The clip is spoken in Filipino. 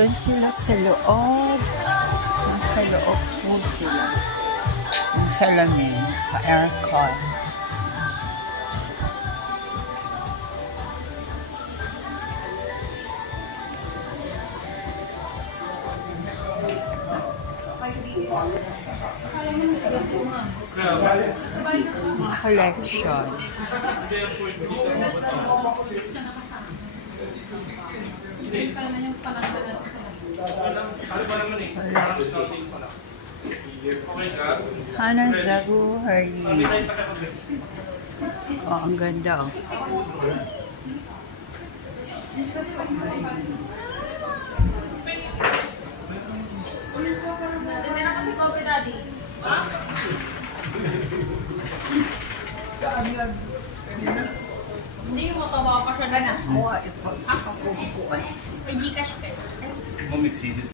Nandun sila sa loob. Nasa loob po sila. Yung salamin, ka-aircon. Collection. Hanazaru Hari. Oh, ang ganda oh. Hindi mo tawa pa siya na. Oo, ito. Ako po. May Gcash kayo. Mamixited.